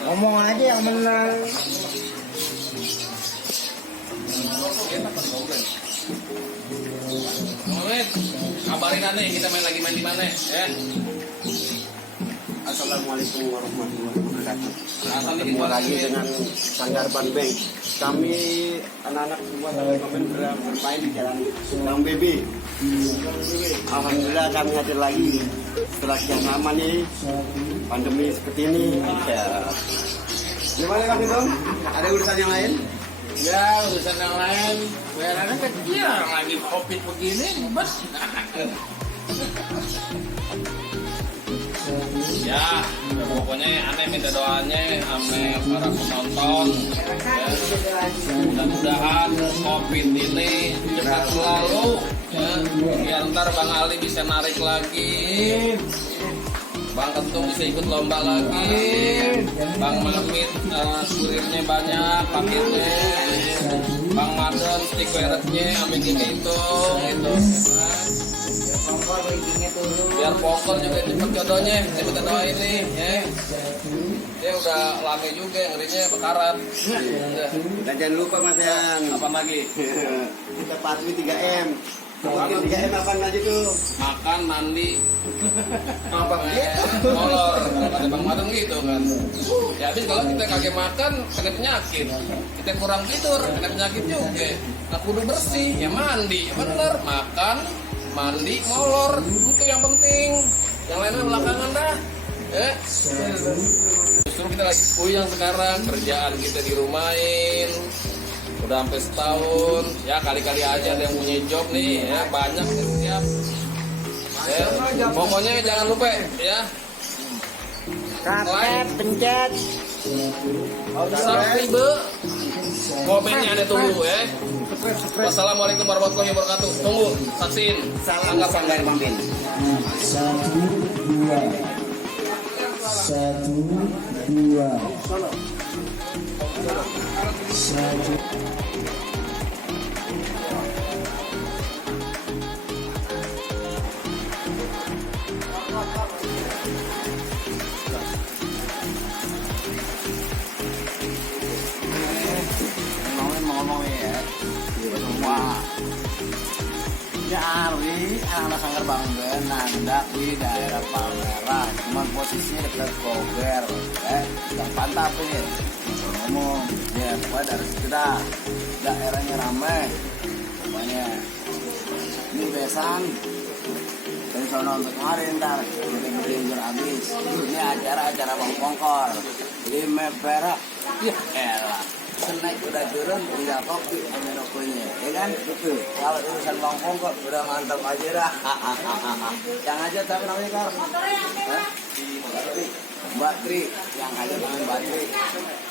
Ngomong aja yang menang. Kabarin aneh, kita main di mana ya? Assalamualaikum warahmatullahi wabarakatuh. Assalamualaikum Ketemu lagi dengan Sanggar Banbeng. Kami anak-anak semua bermain di jalan Bang Bebi. Alhamdulillah kami hadir lagi setelah sekian lama nih pandemi seperti ini. Ya. Gimana Kang Dong? Ada urusan yang lain? Ya, urusan yang lain. Bayarannya kecil, lagi covid begini, bos. Ya, pokoknya aneh minta doanya sama para penonton. Ya. Mudah-mudahan covid ini cepat selalu. Ya. Biar ntar Bang Ali bisa narik lagi. Bang Kentung bisa ikut lomba lagi. Bang Mamit kurirnya banyak, paketnya. Bang Madon stick beretnya, ambil hitung itu. Biar pokok juga cepet jodohnya, cepet doain nih, ya. Dia udah lama juga ngerinya bekarat. Dan jangan lupa Mas Yan. Apa lagi? Kita patuhi 3M. Mungkin 3M apa aja tuh? Makan, mandi, Apa molor. Kata Bang Madon gitu kan. Ya habis kalau kita kagak makan kena penyakit. Kita kurang tidur kena penyakit juga. Nah kudu bersih, ya mandi, bener. Makan, mandi, molor, itu yang penting. Yang lainnya belakangan dah. Justru kita lagi puyeng sekarang, kerjaan kita dirumahin. Udah sampai setahun, ya kali-kali aja ada yang punya job nih, ya banyak yang siap. Ya, pokoknya jangan lupa ya. Subscribe, pencet. Subscribe, komennya ada tunggu ya. Wassalamualaikum warahmatullahi wabarakatuh. Tunggu, saksiin. Sanggar Banbeng. Satu, dua. Satu. Ngomong ya, semua nyari anak Sanggar Banbeng nandak di daerah Palmerah, cuman posisinya dekat Kober, yang pantap ini. Ngomong, ya pokoknya dari situ dah, daerahnya ramai, pokoknya ini besan. Dari sana untuk hari ntar, kita habis. Ini acara Bang Pongkor, 5 perak, ya elah. Snack udah turun, tinggal kopi sama rokoknya, ya kan? Betul. Kalau urusan Bang Pongkor udah mantap aja dah. Yang aja tapi namanya Kar? Mbak Tri, yang aja namanya Mbak Tri.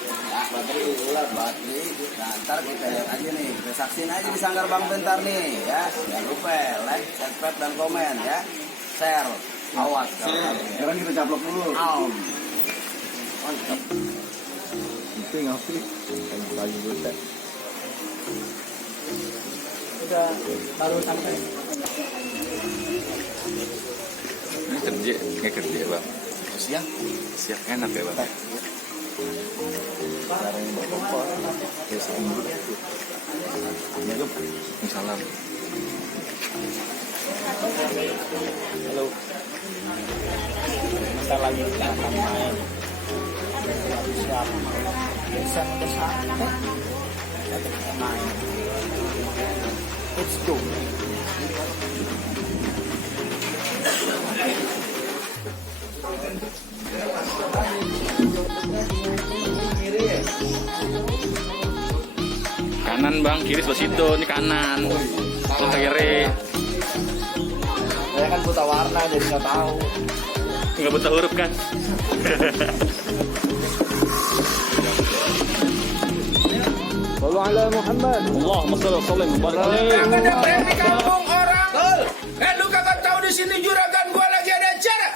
Ya, Mbak Tri, ulah Mbak Tri. Nah, ntar kita lihat aja nih, kita saksiin aja di Sanggar Banbeng bentar nih, ya. Jangan lupa like, subscribe dan komen, ya. Share, awas. Sekarang kita caplok dulu. Mantap. Itu ngopi. Lagi butet. Udah baru sampai. Ini kerja bang. Siang. Siap enak ya bang. Caranya berkompor. Ya seminggu. Assalamualaikum. Salam. Halo. Bentar lagi kita akan main. Siap. Bisa udah sampai. Kita main. Let's go. Kanan bang, kiri sebelah situ. Ini kanan. Lo kiri. Saya kan buta warna jadi nggak tahu. Nggak buta huruf kan? Sallu ala Muhammad. Allahumma shalli wa sallim wa barik alaihi. Ada berani kampung orang. Lu kagak tahu di sini juragan gua lagi ada acara.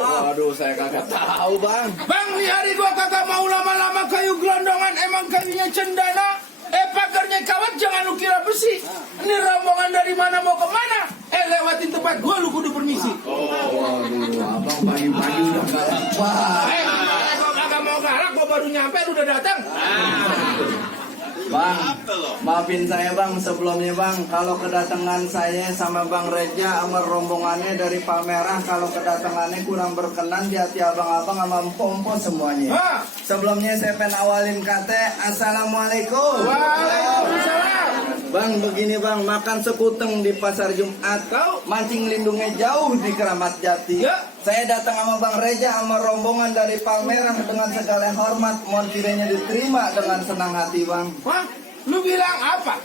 Waduh, saya kagak tahu bang. Bang, di hari gua kagak mau lama-lama kayu gelondongan, emang kayunya cendana. Pagarnya kawat, jangan lu kira besi. Ini rombongan dari mana mau ke mana? Lewatin tempat gua lu kudu permisi. Waduh, abang pagi-pagi udah Wah, Kalau kagak mau galak, gua baru nyampe lu udah datang. Bang, maafin saya bang sebelumnya bang. Kalau kedatangan saya sama Bang Reja sama rombongannya dari Palmerah, kalau kedatangannya kurang berkenan di hati abang-abang sama empom-empom semuanya. Hah? Sebelumnya saya pengen awalin kata Assalamualaikum. Waalaikumsalam. Bang, begini bang, makan sekuteng di pasar Jumat, Tahu? mancing lindungnya jauh di Keramat Jati. Ya. Saya datang sama Bang Reja sama rombongan dari Palmerah dengan segala hormat, mohon kiranya diterima dengan senang hati bang. Hah? Lu bilang apa?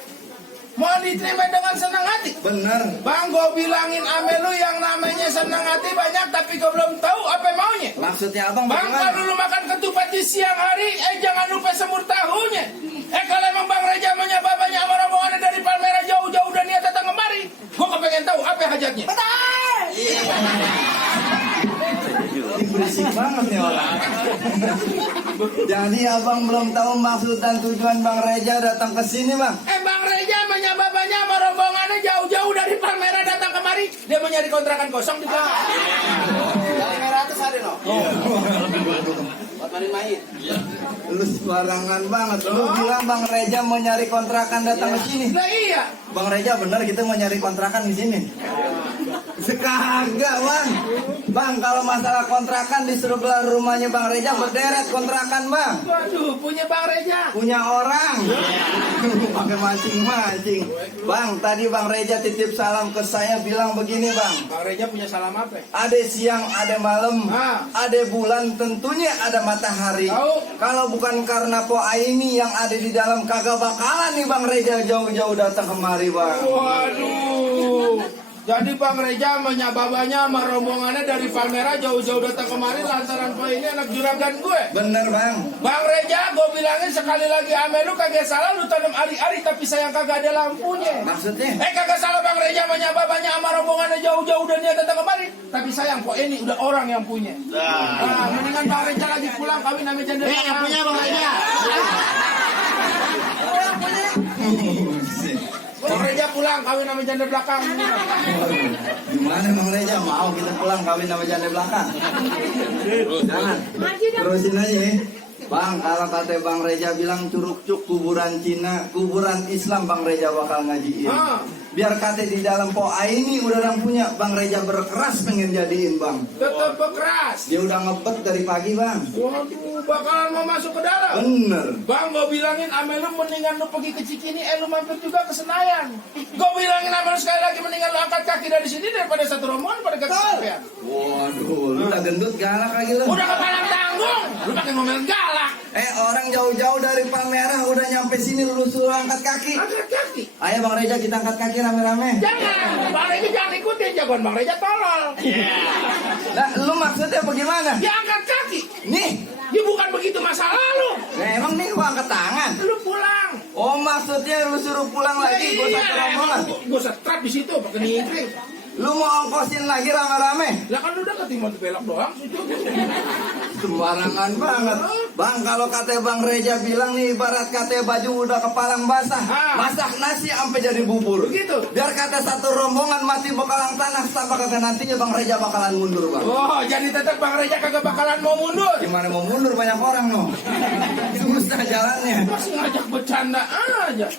Mau diterima dengan senang hati? Bener. Bang, gue bilangin ame lu yang namanya senang hati banyak, tapi gue belum tahu apa maunya. Maksudnya abang Bang, bagaimana? kalau lu makan ketupat di siang hari, jangan lupa semur tahunya. Kalau emang Bang Reja menyapa banyak sama rombongannya dari Palmerah jauh-jauh dan niat datang kemari, gue kepengen tahu apa hajatnya. Berisik banget nih orang. Jadi abang belum tahu maksud dan tujuan Bang Reja datang ke sini bang. Bang Reja menyapa banyak sama rombongannya jauh-jauh dari Palmerah datang kemari. Dia mau nyari kontrakan kosong di belakang. Yang merah itu ada no. Buat mari main. Lu sembarangan banget. Lu bilang Bang Reja mau nyari kontrakan datang ke sini. Nah iya. Bang Reja bener kita mau nyari kontrakan di sini. Sekagak bang. Bang kalau masalah kontrakan di sebelah rumahnya Bang Reja berderet kontrakan bang. Waduh, punya Bang Reja. Punya orang. Pakai mancing-mancing. Bang tadi Bang Reja titip salam ke saya bilang begini bang. Bang Reja punya salam apa? Ada siang, ada malam, ada bulan, tentunya ada matahari. Tahu. Kalau bukan karena Po Aini yang ada di dalam, kagak bakalan nih Bang Reja jauh-jauh datang kemari bang. Waduh. Jadi Bang Reja menyababanya sama rombongannya dari Palmerah jauh-jauh datang kemari lantaran Po ini anak juragan gue. Bener bang. Bang Reja, gue bilangin sekali lagi ame lu kagak salah lu tanam ari-ari tapi sayang kagak ada lampunya. Maksudnya? Kagak salah Bang Reja menyababanya sama rombongannya jauh-jauh dan dia datang kemari. Tapi sayang Po ini udah orang yang punya. Nah, mendingan Bang Reja lagi pulang kawin sama janda. Yang punya Bang Reja. Bang Reja pulang kawin sama janda belakang. Gimana Bang Reja mau kita pulang kawin sama janda belakang? Jangan. Terusin aja nih. Bang, kalau kata Bang Reja bilang curug cuk kuburan Cina, kuburan Islam Bang Reja bakal ngajiin. Biar kata di dalam Po Aini udah orang punya, Bang Reja berkeras pengen jadiin bang. Tetap berkeras. Dia udah ngebet dari pagi bang. Waduh, bakalan mau masuk ke dalam. Bener. Bang, gue bilangin ame lu mendingan lu pergi ke Cikini, lu mampir juga ke Senayan. Gue bilangin ame lu sekali lagi mendingan lu angkat kaki dari sini daripada satu rombongan pada kaki sampean. Waduh, lu udah gendut galak lagi lu. Udah kepalang tanggung, lu pakai ngomel galak. Orang jauh-jauh dari Palmerah udah nyampe sini lu suruh angkat kaki. Angkat kaki. Ayo Bang Reja kita angkat kaki rame-rame. Jangan, Bang Reja jangan ikutin jagoan Bang Reja tolol. Nah, lu maksudnya bagaimana? Ya angkat kaki. Nih, Ya bukan begitu masa lalu. nah emang nih gua angkat tangan. Lu pulang. Oh maksudnya lu suruh pulang lagi, gua satu rombongan. Gue setrap di situ pakai ningkring. Lu mau ongkosin lagi rame-rame? Lah kan lu udah ketimbang belok doang situ. Sembarangan banget. Bang, kalau kata Bang Reja bilang nih ibarat kata baju udah kepalang basah, masak nasi sampai jadi bubur. Begitu. Biar kata satu rombongan mati bakalan tanah, sampai kata nantinya Bang Reja bakalan mundur, Bang. Oh, jadi tetap Bang Reja kagak bakalan mau mundur. Gimana mau mundur, banyak orang no. Susah jalannya. Masih ngajak bercanda aja.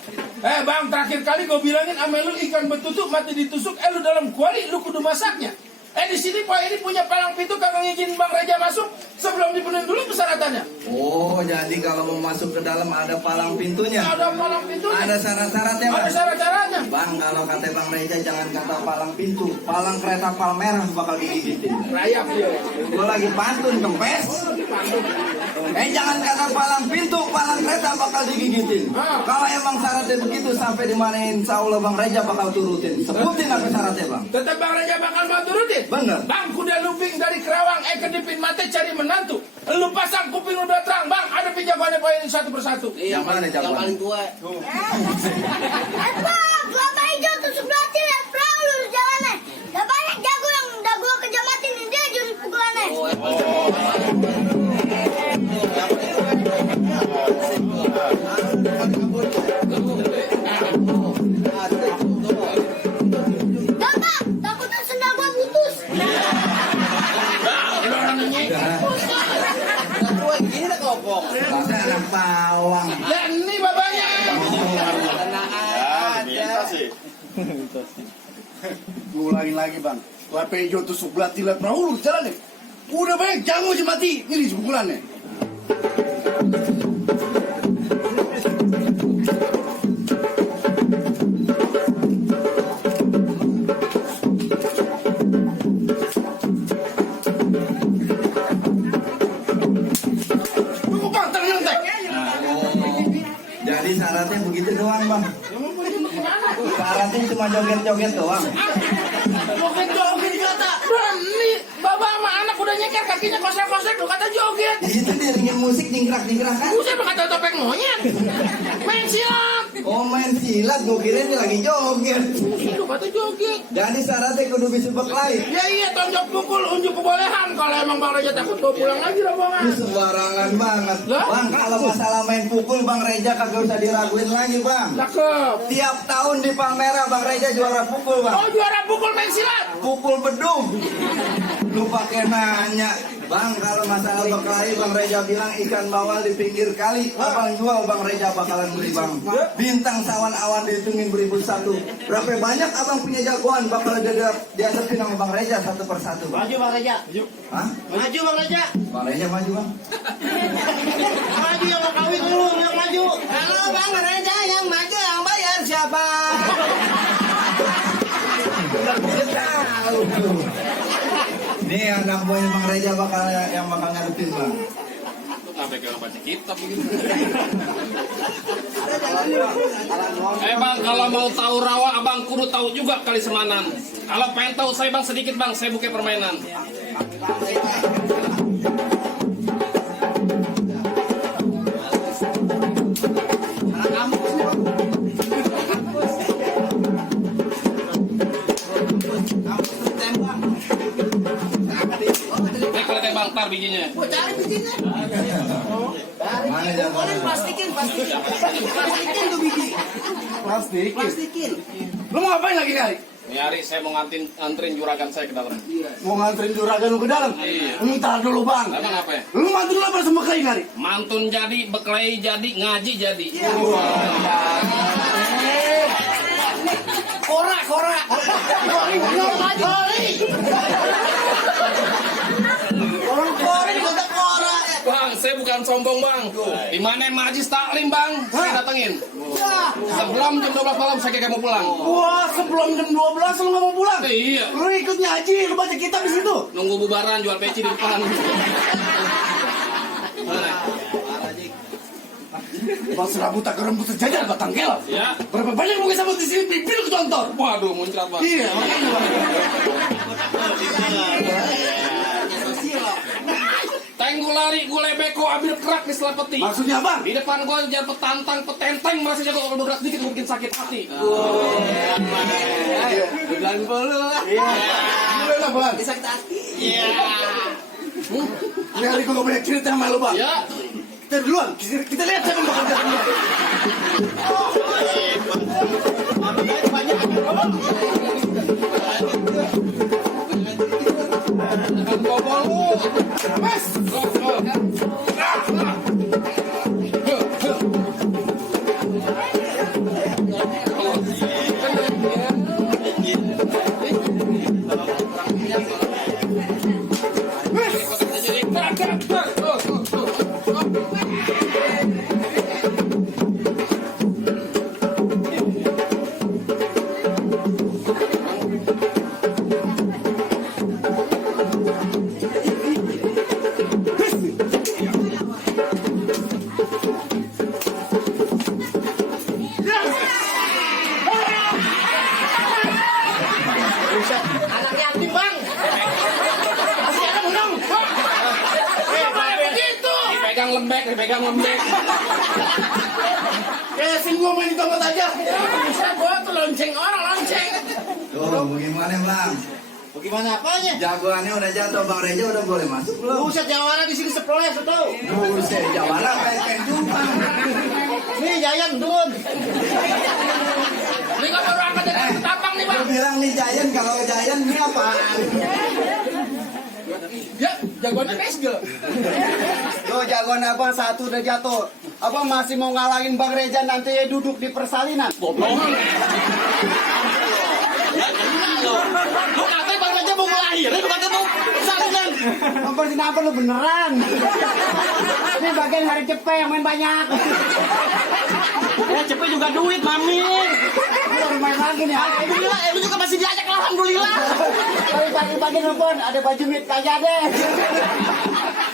Bang, terakhir kali gue bilangin ame lu ikan betutuk mati ditusuk, lu dalam kuali lu kudu masaknya. Di sini Pak ini punya palang pintu kagak ngizin Bang Reja masuk sebelum dipenuhi dulu persyaratannya. Oh, jadi kalau mau masuk ke dalam ada palang pintunya. Ada palang pintunya. Ada syarat-syaratnya, Bang. Ada syarat-syaratnya. Bang, kalau kata Bang Reja jangan kata palang pintu, palang kereta Palmerah bakal digigitin. Rayap dia. Gue lagi pantun kempes. Jangan kata palang pintu, palang kereta bakal digigitin. Kalau emang syaratnya begitu sampai di mana insya Allah Bang Reja bakal turutin. Sebutin apa syaratnya Bang? Tetap Bang Reja bakal mau turutin. Bener. Bang, kuda luping dari Kerawang, kedipin mata cari menantu. Lu pasang kuping udah terang, Bang. Ada pinjamannya poin satu persatu. Yang mana Yang paling tua. Bang, kelapa hijau tusuk belati lihat perahu lurus jalannya. Gak banyak jago yang dago kejamatin dia jurus pukulannya. Gampang, takutnya sendal gua putus. Lu orang nyanyi. Gini nak kopok. Bahasa anak pawang. Ya ini bapaknya. Tenang aja. Ulangin lagi bang. Lape hijau tusuk belati lihat perahu jalan nih. Udah banyak jamu aja mati. Ini sebulan nih. Tunggu bang, tangan nyantai. Jadi syaratnya begitu doang bang. Syaratnya cuma joget-joget doang. Joget-joget kata. Berani bapak sama anak udah nyeker kakinya kosek-kosek lu kata joget. Di situ diringin musik jingkrak-jingkrak kan? Buset kata topeng monyet. Main silat. Oh main silat, gue kira dia lagi joget. Lu kata joget. Jadi syaratnya kudu bisa berkelahi. Ya iya tonjok pukul unjuk kebolehan. Kalau emang Bang Reja takut gue pulang lagi rombongan. Ini sembarangan banget. Lah? Bang, kalau masalah main pukul Bang Reja kagak usah diraguin lagi bang. Cakep. Tiap tahun di Palmera Bang Reja juara pukul bang. Oh juara pukul main silat. Pukul bedung. Lu pakai nanya. Bang, kalau masalah berkelahi Bang Reja bilang ikan bawal di pinggir kali. Abang jual Bang Reja bakalan beli bang. Bintang sawan awan dihitungin beribu satu. Berapa banyak abang punya jagoan bakal dihadapin sama Bang Reja satu persatu bang. Maju Bang Reja. Hah? Maju Bang Reja. Bang Reja maju bang. Maju yang mau kawin dulu yang maju. Halo Bang Reja yang maju yang bayar siapa? Nih anak buahnya Bang Reja yang bakal ngadepin bang. Kenapa kayak orang baca kitab gitu? Bang, kalau mau tahu rawa, abang kudu tahu juga kali Semanan. Kalau pengen tahu saya bang sedikit bang, saya buka permainan. Ini kalau tembang tar bijinya. Cari bijinya. Mana jagoan? Plastikin tuh biji. Plastikin. Lu mau ngapain lagi kali? Ini hari saya mau nganterin juragan saya ke dalam. Mau nganterin juragan lu ke dalam? Iya. Entar dulu bang. Emang apa ya? Lu mantun apa sama kali kali? Mantun jadi, berkelahi jadi, ngaji jadi. Korak. Orang korak juga korak. Bang, saya bukan sombong bang. Di mana majlis taklim bang? Saya datengin. Sebelum jam 12 malam saya kayak mau pulang. Wah, sebelum jam 12 lu nggak mau pulang? Iya. Lu ikut ngaji, lu baca kitab di situ. Nunggu bubaran jual peci di depan. Bang serabut tak rembut sejajar batang gel. Ya. Berapa banyak mungkin sama di sini bibir ke contoh. Waduh, muncrat bang. Iya, makanya bang. Tenggu lari, gue lebeko, ambil kerak di selepeti. Maksudnya bang? Di depan gue jangan petantang, petenteng, merasa jago kalau bergerak dikit mungkin sakit hati. Bulan bolu. Gimana bang? Sakit hati. Iya. Ini hari gue gak banyak cerita sama lu bang. Ya. Kita duluan, kita lihat siapa yang bakal datang duluan. Anaknya aktif bang. Masih ada menang. Begitu. Dipegang lembek. Kayak singgung main di tempat aja. Bisa gua tuh lonceng orang lonceng. Tuh, bagaimana bang? Bagaimana apanya? Jagoannya udah jatuh, Bang Reja udah boleh masuk belum? Buset jawara di sini sepuluh tuh. Buset, jawara kayak Jumang. Nih Jayan turun. Ini kan baru angkat dari ketapang nih bang. Lu bilang nih Jayan, kalau Jayan ini apaan? Ya. jagoannya PSG. Lo jagoan abang satu udah jatuh. Abang masih mau ngalangin Bang Reja nanti ya duduk di persalinan. Goblok. Ya, lu katanya Bang Reja mau ngelahirin, lu katanya mau salinan. Mempersin apa lu beneran? Ini bagian hari cepet yang main banyak. Ya cepet juga duit, Mami. Lu baru main lagi nih. Alhamdulillah, lu juga masih diajak, alhamdulillah. Tapi pagi-pagi nelfon ada baju mit kagak deh.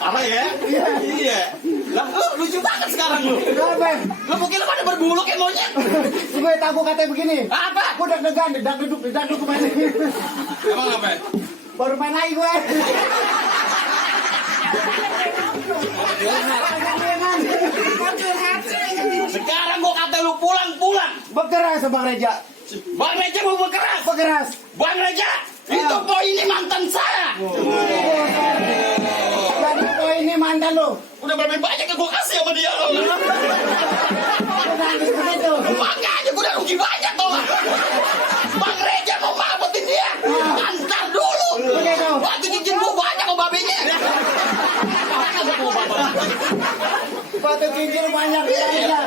Apa ya? Iya. Lah, lu lucu banget sekarang lu. Kenapa? Lu mungkin lu pada berbulu kayak monyet. Gue tahu katanya begini. Apa? Aku deg-degan, dedak-duduk kemana? Emang apa? Baru main lagi gue. Sekarang gua kata lu pulang. Berkeras Bang Reja. Bang Reja mau berkeras. Berkeras. Bang Reja, itu poin ini mantan saya. Dan kau ini mantan lo. Udah berapa banyak yang gua kasih sama dia lo. Nangis begitu. Makanya gua udah rugi banyak tuh. Bang Reja mau mabutin dia. Antar dulu. Begitu. Baju cincin gua banyak sama babenya. Batu cincin banyak ya.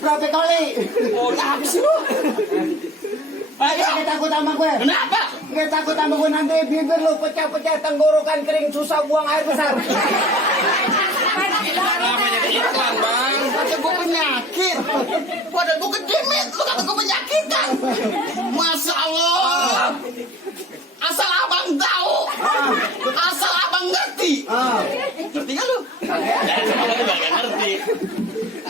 Berapa kali? Oh, habis lu. Gak takut sama gue. Kenapa? Gak takut sama gue nanti bibir lo pecah-pecah, tenggorokan kering, susah buang air besar. Kenapa jadi iklan, Bang? Kata gue penyakit. Padahal gue kedimit, lu kata gue penyakitan. Masya Allah. Asal abang tahu. Asal abang ngerti. Ngerti gak lu? Abang gak ngerti.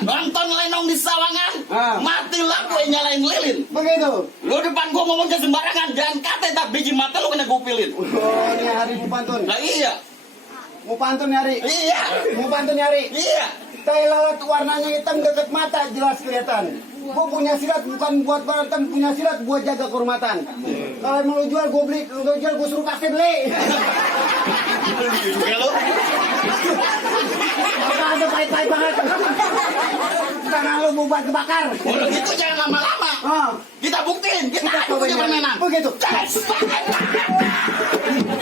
Nonton Lenong di Sawangan, mati lampu yang nyalain lilin. Begitu. Lu depan gua ngomongnya sembarangan, jangan kata tak biji mata lu kena gupilin. Oh, ini hari mau pantun. Nah iya, Mau pantun nih hari. iya, Mau pantun nih hari. iya. Tai lalat warnanya hitam deket mata jelas kelihatan. Gue punya silat bukan buat berantem, punya silat buat jaga kehormatan. Kalau mau lu jual gue beli, kalau lu jual gue suruh kasih beli. Juga lu. Ada pahit-pahit banget. Tangan lu buat kebakar. Kalau gitu jangan lama-lama. Kita buktiin, kita adu punya permainan. Begitu. Yes.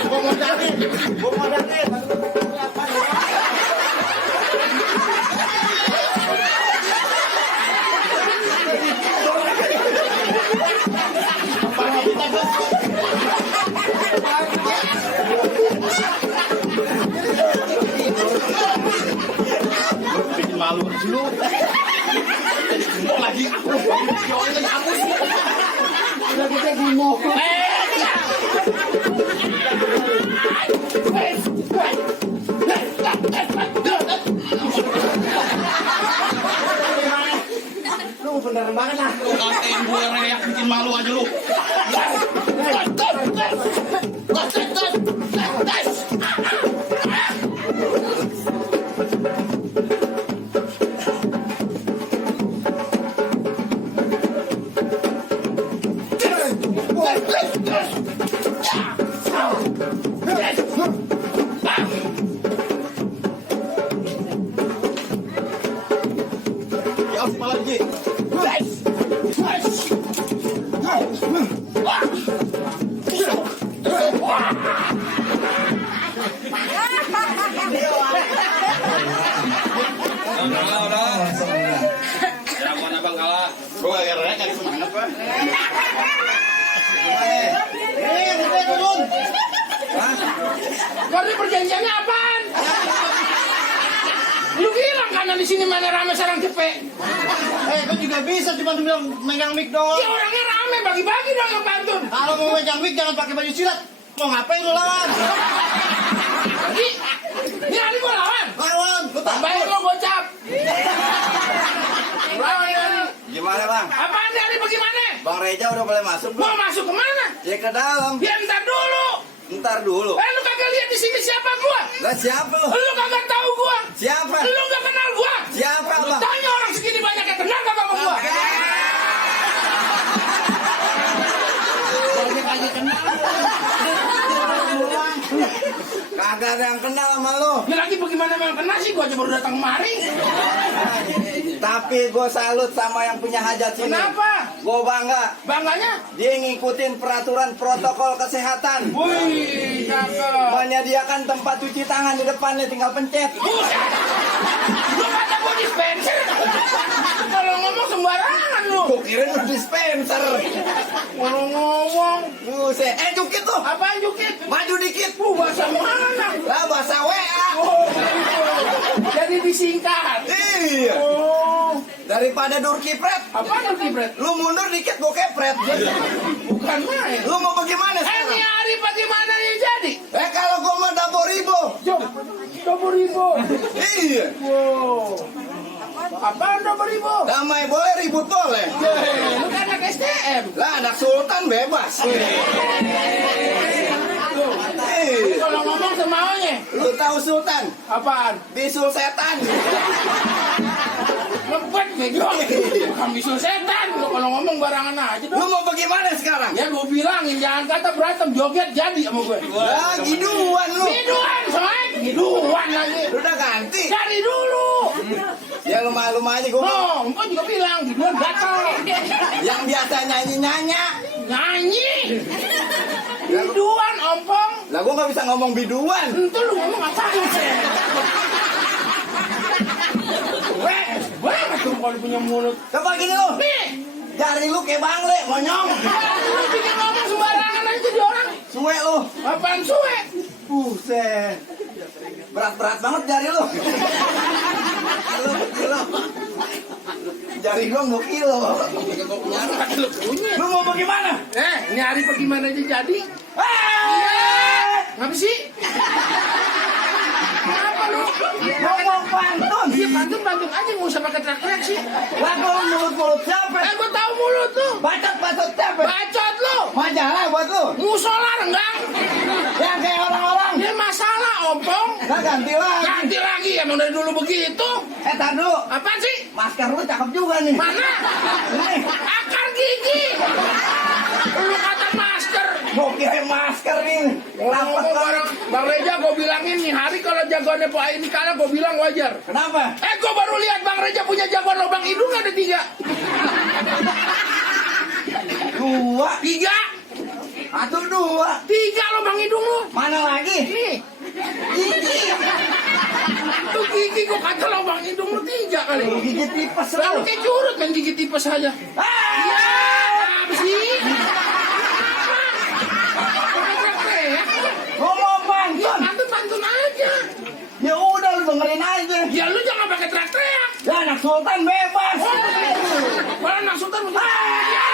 Gue mau darin. Bikin malu dulu. Mau lagi aku. Itu hapus. Udah kita gumoh. Lu bener banget lah. Lu katain gue reak bikin malu aja lu. Ya, malah lagi. Udah. Jagoan abang kalah. Gue gak kira kali semangat, Pak. Udah turun. Karena perjanjiannya apaan? Lu bilang kanan di sini mana rame sarang cepet. Kan juga bisa cuma megang mic doang. Ya orangnya rame, bagi-bagi dong yang pantun. Kalau mau megang mic jangan pakai baju silat. Mau ngapain lu lawan? Ini hari gua lawan. Lawan. Lu Tambahin lo gocap. Lawan hari. Gimana bang? Apaan nih hari bagaimana? Bang Reja udah boleh masuk Mau masuk kemana? Ya ke dalam. Ya ntar dulu. Ntar dulu. Lu kagak lihat di sini siapa gua? Lah siapa lu? Lu kagak tahu gua? Siapa? Lu nggak kenal gua? Siapa Lu bang? tanya orang segini banyak yang kenal kagak sama gua? Kagak ada yang kenal sama lu. Ini lagi bagaimana memang kenal sih? Gua aja baru datang kemari. Tapi gue salut sama yang punya hajat sini. Kenapa? Gue bangga. Bangganya? Dia ngikutin peraturan protokol kesehatan. Wih, cakep. Menyediakan tempat cuci tangan di depannya, tinggal pencet. Lu kata gua dispenser. Kalau ngomong sembarangan lu. Gue kira lu dispenser. Kalau ngomong. Buset. Jukit tuh. Apaan jukit? Maju dikit. Bahasa mana? Lah bahasa WA. Oh, gitu. Jadi disingkat. Iya. Oh, Daripada durkipret. apaan lu kibret? Lu mundur dikit gue kepret. Bukan main. Lu mau bagaimana Ini sekarang? hari bagaimana nih jadi? Kalau gue mau dapur ribu. Jom, 20.000. Iya. Wow. Apaan 20.000? Damai boleh, ribut boleh. Lu kan anak STM. Lah anak sultan bebas. Tuh. Iya. Kalau ngomong semaunya. Lu tahu sultan? Apaan? Bisul setan. Ngebet bego. Bukan bisul setan. Lu kalau ngomong barangan aja Lu dong. mau bagaimana sekarang? Ya gue bilangin jangan kata berantem joget jadi sama gue. Lah giduan lu. Giduan soalnya. Giduan lagi. Lu udah ganti. Dari dulu. Ya lumah-lumah aja gue. Oh, engkau juga bilang giduan gatal. Yang biasa nyanyi-nyanya. Nyanyi. Giduan ompong. Lah gue gak bisa ngomong biduan. Itu lu ngomong apaan sih? Banget tuh kalau punya mulut. Coba gini lu. Nih, Jari lu kayak bangle, monyong. lu bikin ngomong sembarangan aja jadi orang. Suwe lu. Apaan suwe? Buset. Berat-berat banget jari lu. Lu. Jari gua 2 kilo. Lu mau bagaimana? Ini hari bagaimana aja jadi? Ngapa sih? Kenapa lu? Ngomong pantun. Iya pantun aja nggak usah pakai teriak-teriak sih. Lah gua mulut-mulut siapa? Gua tahu mulut tuh. Bacot-bacot siapa? Bacot lu. Majalah buat lu. Musola renggang. Yang kayak orang-orang. Dia masalah ompong. Nah ganti lagi. Ganti lagi emang dari dulu begitu. Tar dulu. Apaan sih? Masker lu cakep juga nih. Mana? Nih. Akar gigi. Lu kata masker. Gua kira masker nih. Rapet banget. Bang Reja gue bilangin nih hari kalau jagoannya Pak ini kalah gue bilang wajar. Kenapa? Gue baru lihat Bang Reja punya jagoan lubang hidung ada 3. 2. 3. Atau 2. 3 lubang hidung lu. Mana lagi? Nih. Gigi. Tuh gigi gue kata lubang hidung lu 3 kali. Lu gigi tipes Lalu lu. kayak curut main gigi tipes aja. Ya, apa sih? Ngomong pantun. Pantun aja. Ya udah lu dengerin aja. Ya lu jangan pakai teriak-teriak. Ya anak sultan bebas. Kalau anak sultan ya,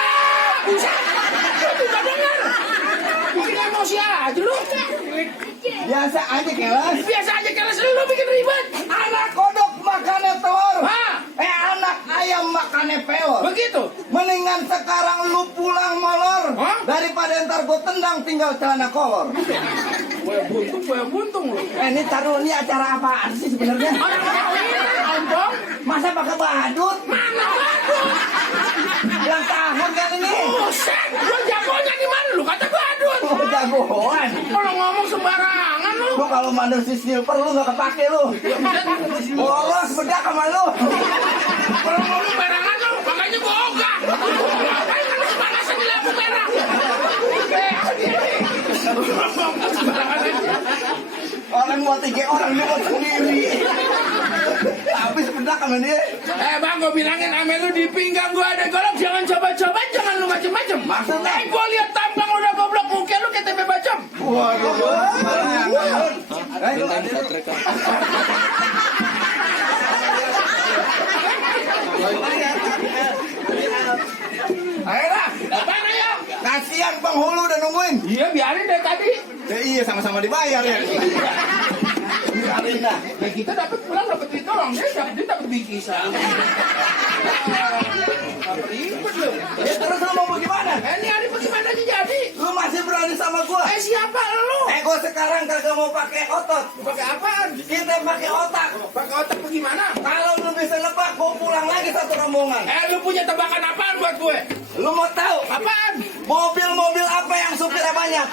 buset. Lu juga denger. Bikin emosi aja lu. Biasa aja kelas. Biasa aja kelas lu bikin ribet. Anak kodok makannya telur. Hah? Anak ayam makannya pelor. Begitu. Mendingan sekarang lu pulang molor. Hah? Daripada ntar gue tendang tinggal celana kolor. Gue buntung lu. Ini taruh ini acara apaan sih sebenarnya? Ompong. Masa pakai badut? Mana badut? Ulang tahun kan ini? Buset. Lu jagonya di mana? Lu kata badut. Oh, jagoan. Kalau ngomong sembarangan lu. Lu kalau mandor si silver lu gak kepake lu. Bolos bedak sama lu. Kalau ngomong barangan lu, makanya gua ogah. Ngapain lu kepanasan di lampu merah? Orang mau 3 orang dia mau sendiri. Habis bedak sama dia. Bang, gua bilangin ame lu di pinggang gua ada golok, jangan coba-coba, jangan lu macem-macem. Maksudnya? Gua lihat tampang udah goblok, muka lu kayak tempe bacem. Waduh. Ayolah, Apaan ayo? kasihan penghulu udah nungguin. Iya, biarin dari tadi. Ya, iya sama-sama dibayar ya. Biarin dah. Ya kita dapat pulang dapat itu orang dia dapat bingkisan. Ribet lu. Ya terus lu mau bagaimana? Ini hari bagaimana aja jadi? Lu masih berani sama gua? Siapa lu? Gua sekarang kagak mau pakai otot. Pakai apaan? Kita pakai otak. Pakai otak bagaimana? Kalau lu bisa nebak, gua pulang lagi satu rombongan. Lu punya tebakan apaan buat gue? Lu mau tahu Apaan? mobil-mobil apa yang supirnya banyak?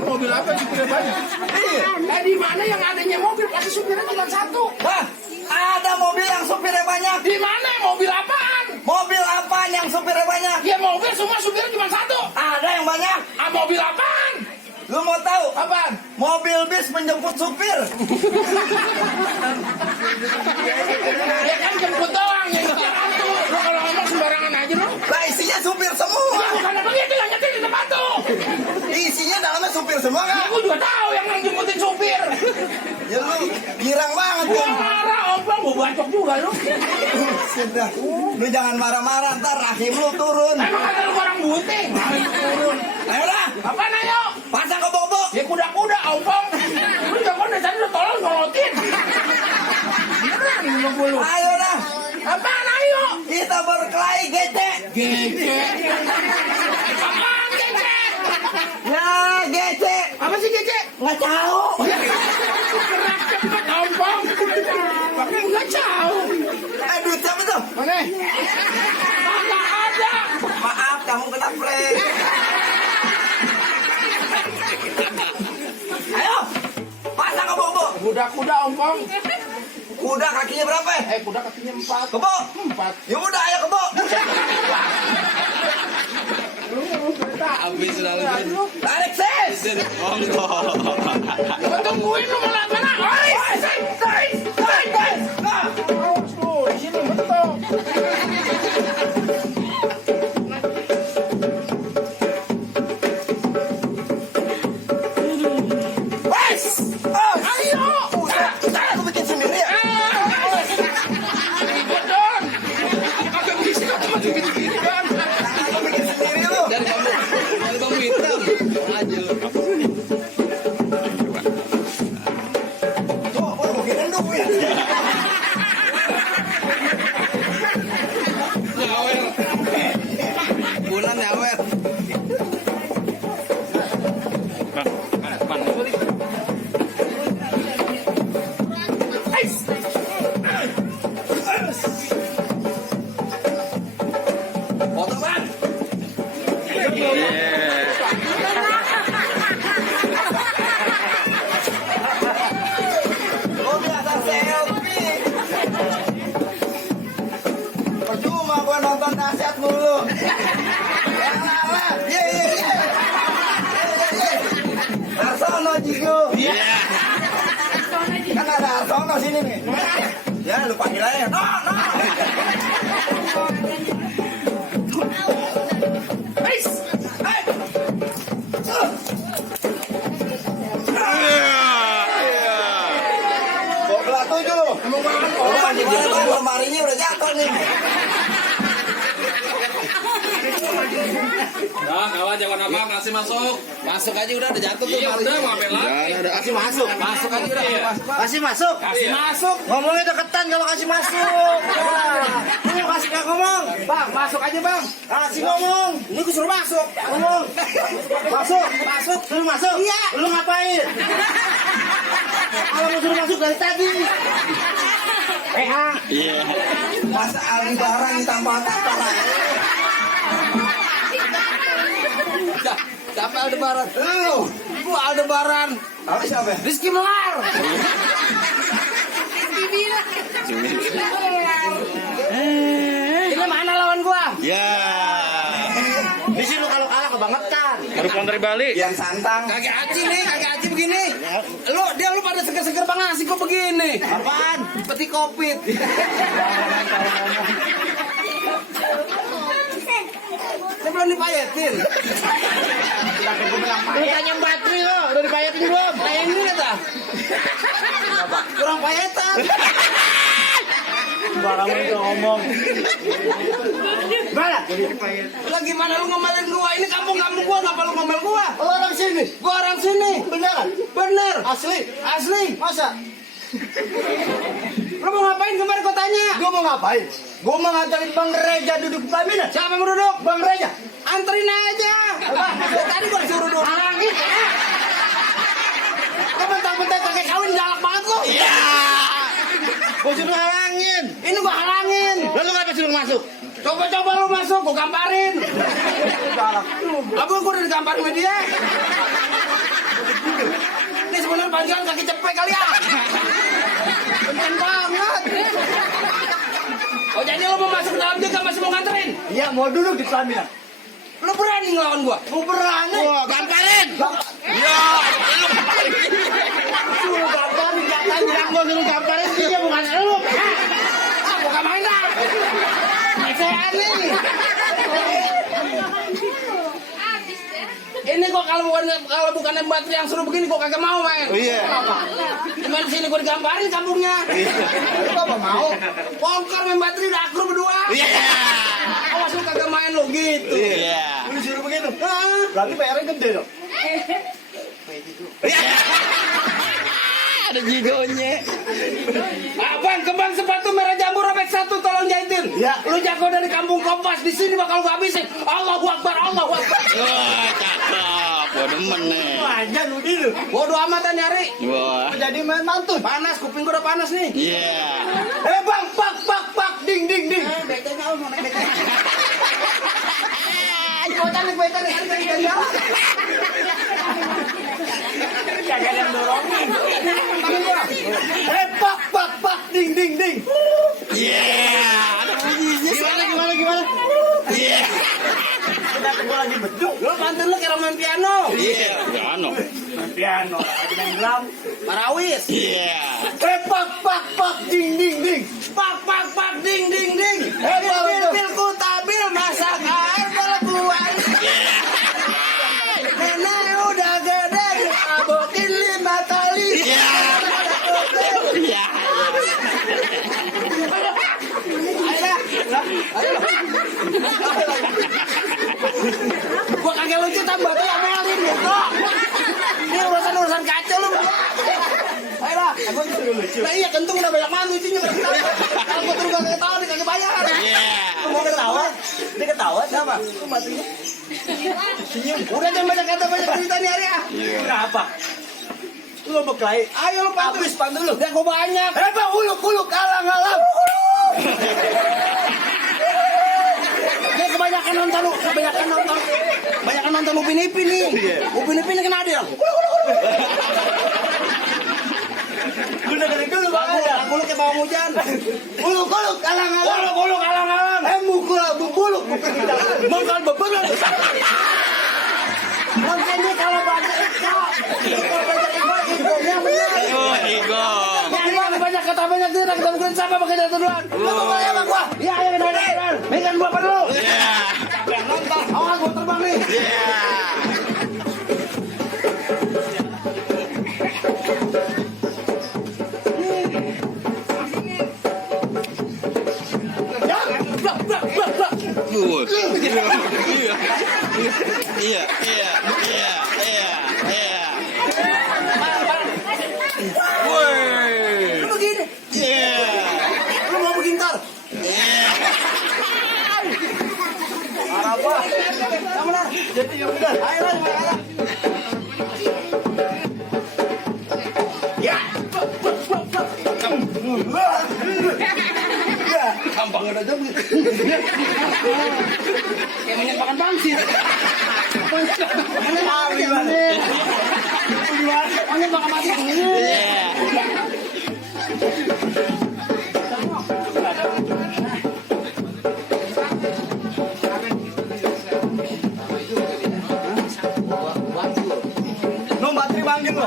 Mobil apa supirnya banyak? Iya. Di mana yang adanya mobil pasti supirnya cuma satu? Hah? Ada mobil yang supirnya supirnya banyak. Di mana mobil apaan? Mobil apaan yang supirnya banyak? Ya mobil semua supirnya cuma satu. Ada yang banyak. Ah mobil apaan? Lu mau tahu? Apaan? Mobil bis menjemput supir. Ya kan jemput doang ya. Lu kalau ngomong sembarangan aja lu. Lah isinya supir semua. Bukan begitu yang nyetir di tempat tuh. Isinya dalamnya supir semua Ya kan? gue juga tahu yang jemputin supir. Ya lu girang banget Gua kan? marah ompong, gua bacok juga lu. Sudah. Lu jangan marah-marah, ntar rahim lu turun. Emang kata lu orang bunting. Turun. Ayo dah, Apaan ayo? pasang ke bobo. Ya kuda-kuda ompong. Lu jangan dari tadi lu tolong nyolotin. Beneran ini sama gua lu. Ayo dah, Apaan ayo? kita berkelahi gece. Gece. Apaan gece? Ya gece. Apa sih gece? Nggak tahu. Gerak cepet ompong. Pakai nggak tahu. Duit siapa tuh? Mana? Nggak ada. Maaf, kamu kena prank. Ayo, pasang ke bobo. Kuda-kuda ompong. Kuda kakinya berapa? Kuda kakinya 4. Kebo. 4. Ya udah, ayo kebo. Habis lalu. Tarik ses. Gua tungguin lu malah mana? Oi, say. Nah, Awas lu, di sini betul. wes. Oh, Ayo. udah, aku bikin sendiri ya. Ribut dong. Agak bisa cuma gini-gini kan. Aku bikin sendiri lu. Dari kamu hitam. Aja lu. Tuh, aku bikin dulu ya. Nyawer. Bulan nyawer. Foto bang. Lu biasa selfie. Percuma gua nonton nasihat mulu. Ye. Arsono Jigo. Kan ada Arsono sini nih. Ya lu panggil aja. No. Hey. Bawa belah 7. Emang makan Oh, korban di gimana situ. tuh lemarinya udah jatuh nih. Nah, kawan jangan apa kasih masuk. Masuk aja udah jatuh tuh. Iya udah mau ngapain lagi? Kasih masuk. Masuk aja udah. Iya. Kasih masuk. Kasih masuk. Ngomongnya deketan kalau kasih masuk. Lu kasih gak ngomong. Bang, masuk aja bang. Kasih ngomong. Ini gue suruh masuk. Ngomong. Masuk. Suruh masuk. Iya. Lu ngapain? Kalau mau suruh masuk dari tadi. Iya. Masa Aldebaran tambah tatar. Siapa Aldebaran? Lu. Gua Aldebaran. Apa siapa? Rizky Melar. Ini mana lawan gua? Ya. Di sini lu kalau kalah kebangetan. Baru pulang dari Bali. Yang santang. Kagak aci nih, kagak aci begini. Lu pada seger-seger bang ngasih kok begini. Apaan? Peti kopit. Dia belum dipayetin. Lu tanya Batri lo, udah dipayatin belum? Nah ini kata. Kurang payetan. Barang itu ngomong. Mana? Lah gimana lu ngomelin gua? Ini kampung-kampung gua, ngapa lu ngomel gua? Lu orang sini. Gua orang sini. Beneran? Bener. Asli? Asli. Masa? Lu mau ngapain kemarin gua tanya? Gua mau ngapain? Gua mau nganterin Bang Reja duduk di pelaminan. Siapa yang duduk? Bang Reja. Anterin aja. Dari tadi gua disuruh duduk. Halangin. Lu bentar-bentar pakai kawin galak banget lu. Iya. Gua suruh halangin. Ini gua halangin. Lalu ngapa suruh masuk? Coba-coba lu masuk, gua gamparin. Apa gua udah digamparin sama dia? Ini sebenarnya panggilan kaki cepet kali ya. Kenceng banget. lo mau masuk ke dalam juga masih mau nganterin? Iya, mau duduk di pelaminan. Lo berani ngelawan gua? Mau berani. Wah, gamparin! Ya, lu Suruh gamparin katanya. Yang gua suruh gamparin dia bukan lo. Ah, bukan main dah. Mesean nih. Ini kok kalau bukan Mbak Tri yang suruh begini kok kagak mau main. Iya. Cuman di sini gua digamparin kampungnya. Apa mau? Pongkar main Mbak Tri udah akrab berdua. Iya. Awas lu kagak main lo gitu. Iya. Lu disuruh begitu. Berarti bayarnya gede dong. Ada jigonya. Abang, kembang sepatu merah jambu robek 1 tolong jahitin. Ya. Lu jago dari kampung Kompas di sini bakal gua habisin. Allahu Akbar, Allahu Akbar. Wah, cakep. Gua demen nih. Aja lu gitu. Bodoh amat nyari. Wah. Jadi main mantun. Panas, kuping gua udah panas nih. Iya. Bang, pak, ding. Becanya mau naik beca. Bocah naik beca nih, Kagak ada yang dorongin. Pak, ding. Iya. Ada bunyinya. Gimana? Iya. Kenapa gua lagi beduk? Lu pantun lu kira main piano. Iya. Piano. Piano, lagi main drum. Marawis. Iya. Pak, ding. Pak, ding. Bil ku tabil masak air pelebuan. Nenek udah gede diabokin 5 kali. Iya. Iya. Ayo. Gua kagak lucu tambah tuh omelin gitu. Ini urusan kacau lu. Ayolah. Emang itu lucu. Nah iya kentung udah banyak mantu isinya. Kalau gua terus gak ketawa nih kagak bayar. Iya. Lu mau ketawa? Dia ketawa siapa? Lu matinya. Senyum. Udah jangan banyak kata banyak cerita nih hari ya. Kenapa? Lu berkelahi. Ayo lu pantun. Habis pantun lu. Udah gua banyak. Bang, uluk, alang. Dia kebanyakan nonton Upin Ipin nih. Upin Ipin kena dia. Lu dengerin dulu Bang. Aku lu kayak bawang hujan. Uluk, alang. Uluk alang-alang. Mukul. Mangkal beberan. Makanya kalau banyak ikan. Kalau banyak ikan yang benar. Oh, igong. Yang banyak kata banyak dia kita mungkin siapa pakai jatuh duluan. Lu mau bayar sama gua? Iya, ayo kenal. Megan gua perlu. Iya. Capek nonton. Awas gua terbang nih. Iya. Good. Iya. Woi. Lu begini. Iya. Lu mau begintar? Apa? Yang benar. Jadi yang benar. Ayo lah, ayo. Ya. Gampang ada jam. Kayak minyak makan bangsit. Minyak makan bangsit. Iya. Lu Mbak Tri manggil lo.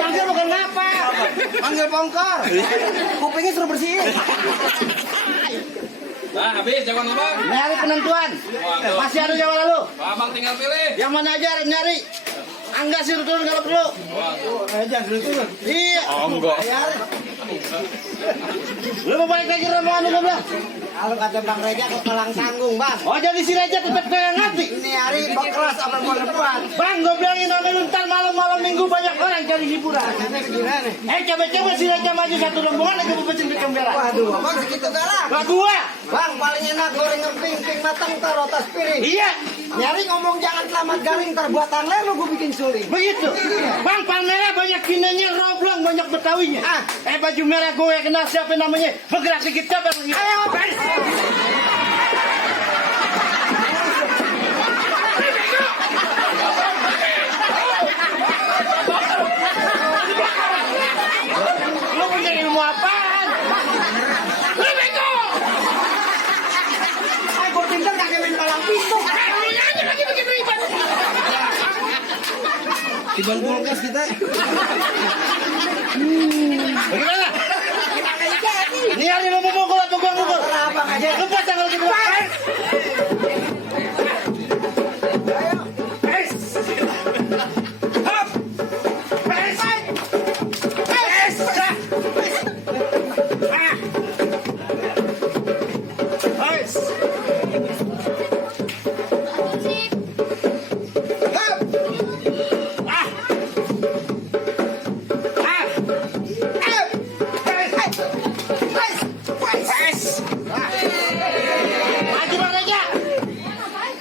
Manggil bukan ngapa? Manggil pongkor. Kupingnya suruh bersihin. Nah, habis jawaban abang. Nyari penentuan. Waduh. Masih ada jawaban lalu. Abang tinggal pilih. Yang mana aja nyari. Angga sih turun kalau perlu. Jangan dulu. Iya. Oh, enggak. Lu mau balik lagi rombongan lu bilang? Kalau kata Bang Reja kok kalang tanggung, Bang. Oh jadi si Reja tetap kayak ngerti. Ini hari keras sama perempuan. Bang, gue bilangin sama lu ntar malam-malam minggu banyak orang cari hiburan. Nenek gimana? Coba-coba si Reja maju satu rombongan lagi mau pecin kecam merah. Waduh, Bang segitu galak. Lah gua. Bang, paling enak goreng emping, ping matang taruh atas piring. Iya, Nyari ngomong jangan selamat garing terbuatan lelu gue bikin suling. begitu. Bang, palmera banyak kinanya roblong, banyak betawinya. Ah. Baju merah gue kenal siapa namanya. Bergerak dikit siapa namanya? Ayo, Tiban kulkas kita. Bagaimana? Ini hari mau mukul apa gua mukul? Apa aja? Lepas tanggal kedua.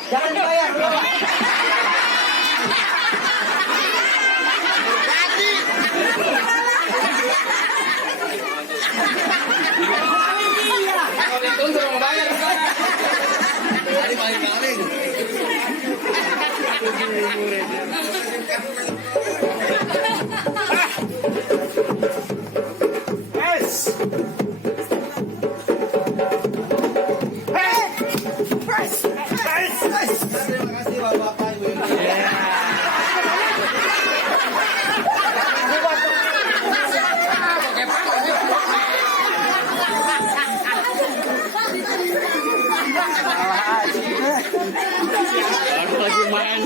Jangan dibayar. Kalau itu suruh bayar sekarang. Tadi maling-maling. Terima kasih Bapak Ibu. Lagi main.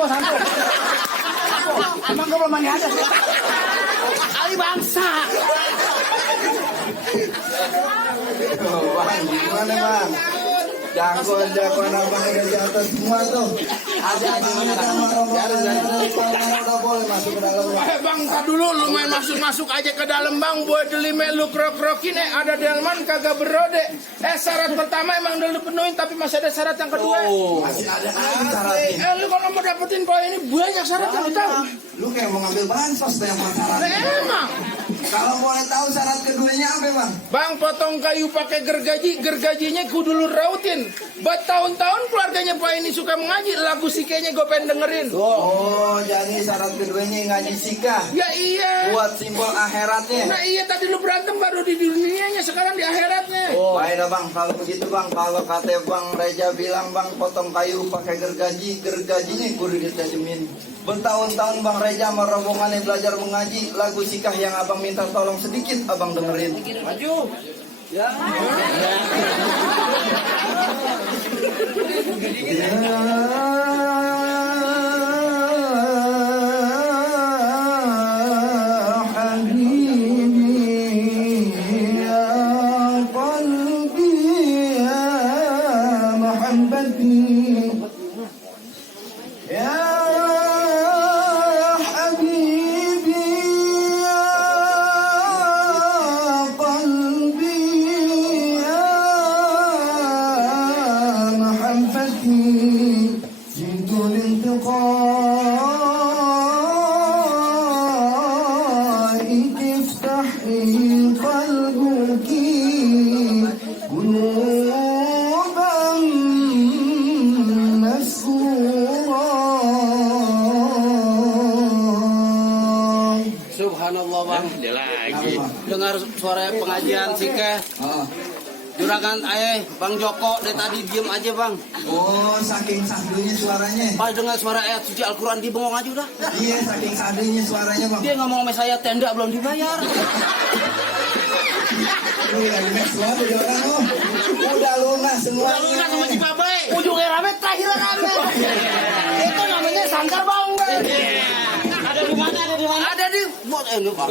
Sampo. Emang gue belum mandi atas ya? Ali bangsa. Bang, gimana bang? Jagoan abang ada di atas semua tuh. Ada udah boleh masuk ke dalam. Bang, tak dulu lu main masuk ke dalam bang, buat delime lu krok-krokin ada delman kagak berode. Syarat pertama emang udah lu penuhin, tapi masih ada syarat yang kedua. Masih ada lagi syaratnya. Lu kalau mau dapetin poin ini banyak syarat yang lu tahu. Lu kayak mau ngambil bansos tuh yang syarat. Emang. Kalau boleh tahu syarat keduanya apa bang? Bang, potong kayu pakai gergajinya kudu lu rautin. Bertahun-tahun keluarganya Pak ini suka mengaji, lagu sikenya gue pengen dengerin. Oh, jadi syarat keduanya ngaji sikah. Ya iya. Buat simbol akhiratnya. Nah iya, tadi lu berantem baru di dunianya, sekarang di akhiratnya. Baiklah bang, kalau begitu bang, kalau kata bang Reja bilang bang potong kayu pakai gergajinya kudu ditajemin. Bertahun-tahun bang Reja sama rombongannya belajar mengaji, lagu sikah yang abang minta tolong sedikit abang dengerin. Maju. Ya. Subhanallah bang, Dia lagi. dengar suara pengajian sikeh. Juragan Bang Joko dari tadi diem aja bang. Oh, saking sahdunya suaranya. Pas dengar suara ayat suci Al-Quran dia bengong aja udah. Iya, saking sahdunya suaranya bang. Dia ngomong sama saya tenda belum dibayar. Lu lagi next semua jadi orang lu. Udah lunas semuanya. Lalu sama Cipabai. Ujungnya rame, terakhir rame. Itu namanya sangkar bang. Ada di mana? Ada di mana? Ada di. Buat ini bang.